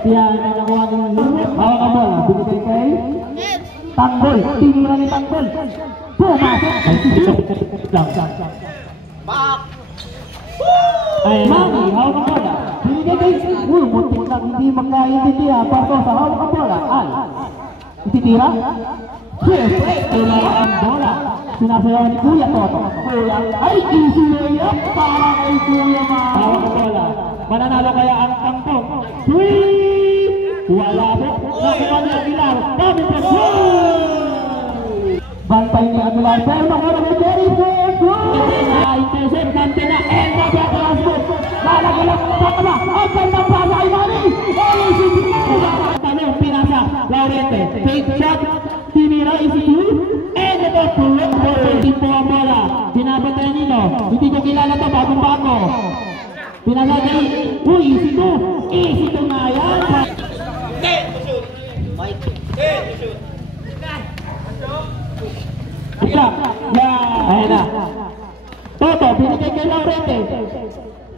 Yan ang nakuha ng hawak ang bola. Binigay kay Tanggol. Tinira ni Tanggol. Pumasok. Ay, Manny, hawak ang bola. Binigay kay muntik lang hindi magkaintindihan. Barbosa, hawak ang bola. Ititira. Siyempre, kailangan ang bola. Sinasayaw ni Kuya Toto. Kuya, ay easy layup para kay Kuya Manny. Hawak ang bola. Mananalo kaya ang Tangkong. Sweet! Wala po. Nakuha ni Aguilar. Kami po. Bantay ni Aguilar. Pero nakuha ni Jerry Ford. Intercept. Nante na. And the Petras Book. Lalagalang patama. Ang gandang pasa kay Manny. Tanong, pinasa. Laurente. Fake shot. Tinira isitu. And ito tulog. Timpo ang bola. Binabantay nino. Hindi ko kilala ito. Bagong-bago. Pinagagay, easy to na yan. Ayan na. Toto, binigay kay Laurente.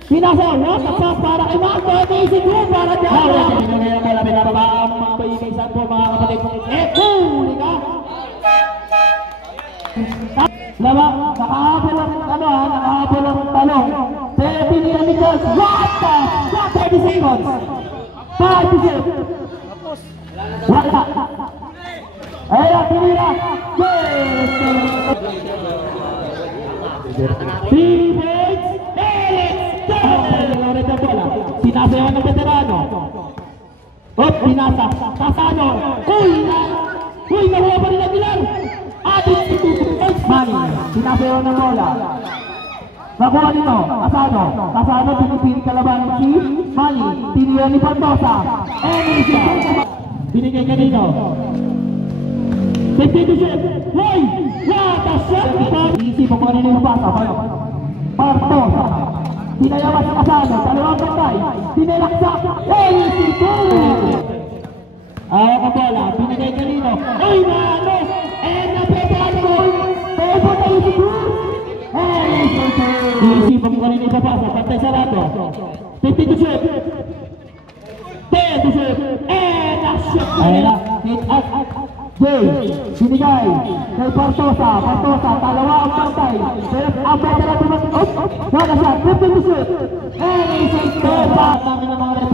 Pinasa, walk up pass para kay Marco. Easy to para dyan. Laurente, binigay na pala. Binababa ang mga paikaysan po mga kapatid. Huli ka. Laba, nakahabol ang talong. Pero pinira ni Charles. What the? 30 seconds. 5 seconds. Wala. Ayan, pinira. Defense. Sinasayaw ng veterano. Pinasa. Kasano. Uy, nakuha pa rin ang bilang. Manny, sinasayaw ng bola. Nakuha nito, Kasano, pinipilit kalabanin si Manny, tinira ni Barbosa, binigay ka dito. 52 Hoy! What a shot! Easy po kung ano yung basa, Barbosa, tinayawas si Kasano, dalawang bantay, tinilaksak, easy to! Ayaw ka bola, binigay ka dito. Uy, Mano! And napetaan mo! Pepo na easy to! Iisipang ko rin ipapasa, pantay sarado. 52 shoot. 10 to shoot. And a shot. Ayan na. Jay, binigay kay Barbosa, dalawa ang pantay. Pero ang pwede na tumat. Wala siya, 50 to shoot. And easy to. Dami ng mga rin.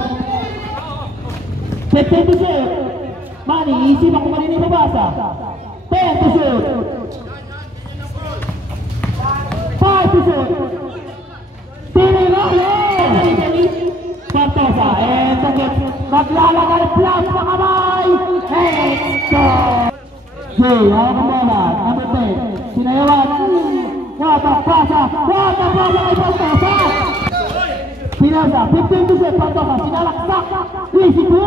15 to shoot. Manny, iisipang ko rin ipapasa. 10 to shoot. 5 to shoot. Tinira! Barbosa, and naglalagay plus na kamay! Jay, hawak ang bola. Number 10. Sinayawan. Wata pasa kay Barbosa! Pinasa, 15 to shoot. Barbosa, sinalaksak. Easy to.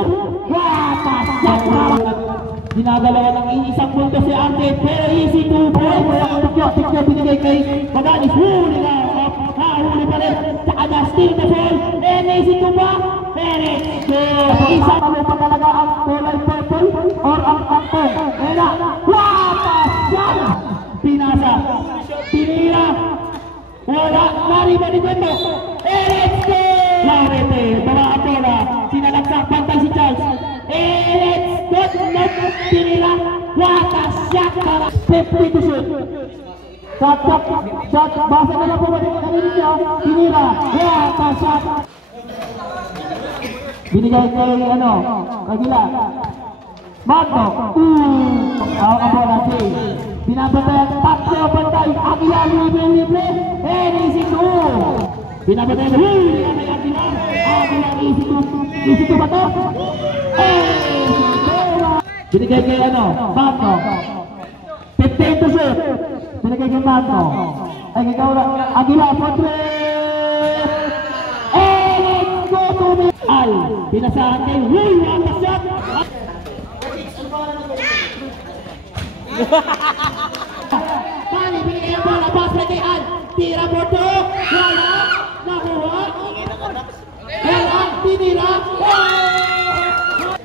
Wata shot. Dinadalawa ng isang punto si Arte, pero easy to. Tikyo, binigay kay Magalis. Huli na. Huli pa rin. Saka na steal the ball. And easy to ba? And it's good. Isa pa pa talaga ang kulay purple or ang angkong. And wata shot. Pinasa. Pinira. Wala. Nariba ni Gwendo. And it's good. Laurente. Baba ang bola. Sinalaksak. Pantay si Charles. And it's good. Pinira. Wata shot. 50 to shoot. Shot. Basa na lang po ba ninyo? Pinira. Wata shot. Binigay kay Aguilar. Magno. Hawak ang bola si. Binabantayan. Tatlo bantay. Aguilar libre. And easy to. Binabantayan. Aguilar. Easy to. Easy to ba to? Binigay kay Magno. 15 to shoot. Binigay kay Magno. Ay ikaw na. Aguilar for 3. And it's go to me. Al. Pinasahan kay Will. What a shot. Manny, binigay ang bola. Pass kay Al. Tira mo to. Wala. Nakuha. Wala. Tinira.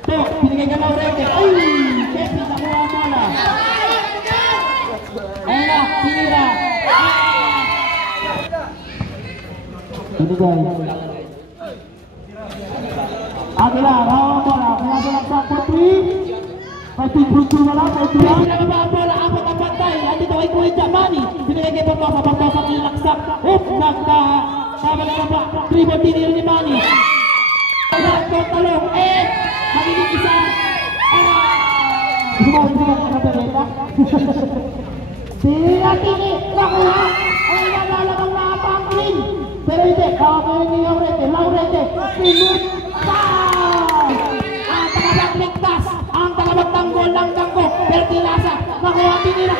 To. Binigay ka Laurente. Ay. Kevin, nakuha ang bola. Wala. Tinira. Binigay. Aguilar, hawak bola, pinagulaksak for 3. May 2.2 na lang, may 2 lang. Pinagaba ang bola, apat ang pantay. Andito kay Kuya Jamani. Binigay kay Barbosa, Barbosa pinilaksak. Sama na ba? 3-ball tiniro ni Manny. Talong, magiging isa. Gusto mo ka na bereta? Tini, nakuha. Ay, nalalabang na ang green. Pero hindi, kawakain ni Laurete. Sinut, ang tagapagligtas, ang tagapagtanggol ng tangko. Pero tinasa, nakuha tinira.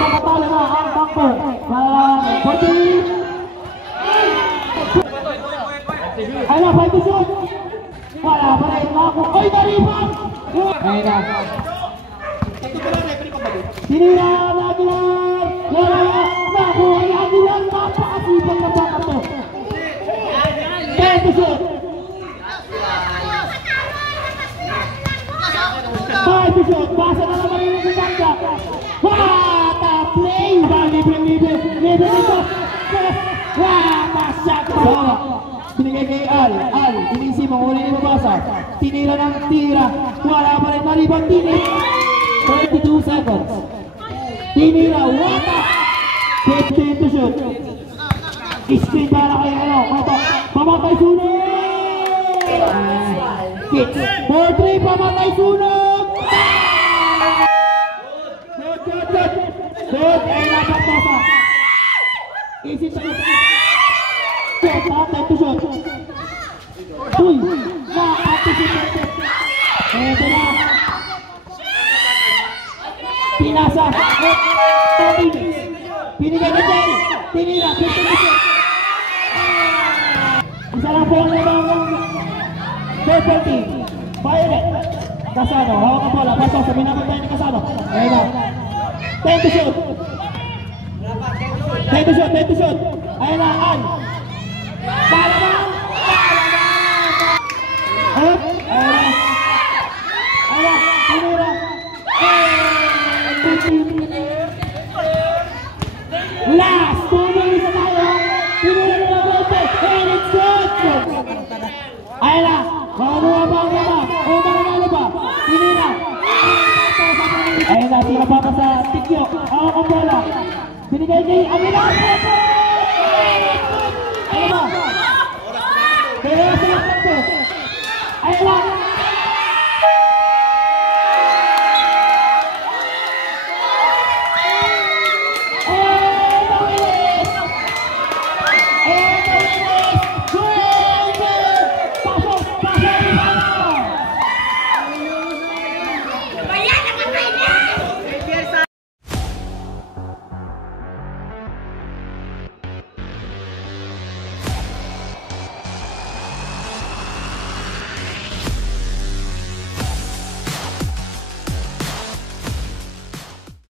Nakatalo na ang tangko. 40. Ay na, 5 to shoot. Wala pa rin ako. Ay, naripan! Ay na. Sinira na Aguilar. Wala na. Nakuha na Aguilar. Napakasipag na baka to. 10 to shoot. 5 to shoot. Basa na naman yung nagkakanda. What a play! Libre ito. What a shot! Binigay kay Al, inisi mo, huli ni Mabasa. Tinira ng tira. Wala pa rin maribang tinira. 32 seconds. Tinira, what up? 15 to shoot. Screen para kay pamatay sunog! Kicks. 4-3, pamatay sunog! Good. Ay Mabasa. Easy to shoot. Time to shoot. Uy! Na-anticipated. Ito na. Pinasa. Pinigay na Jerry. Tinira. 15 to shoot. Isa lang po ang limang purple team. Violet. Casano. Hawak ang bola. Pasok sa binabantay ni Casano. Ayun na. 10 to shoot. 10 to shoot. Ayun na. An. Palaman! Tinira! Last! 2 minutes na tayo! Tinira na lang ito! And it's good! Ayan na! Manuwa ba ang naman? O mananalo ba? Tinira! Ayan na! Tira pa sa tikyo! Hawak ang bola! Binigay kay Aguilar! Ano ba? Kaya sa lakad ko. Ay lang,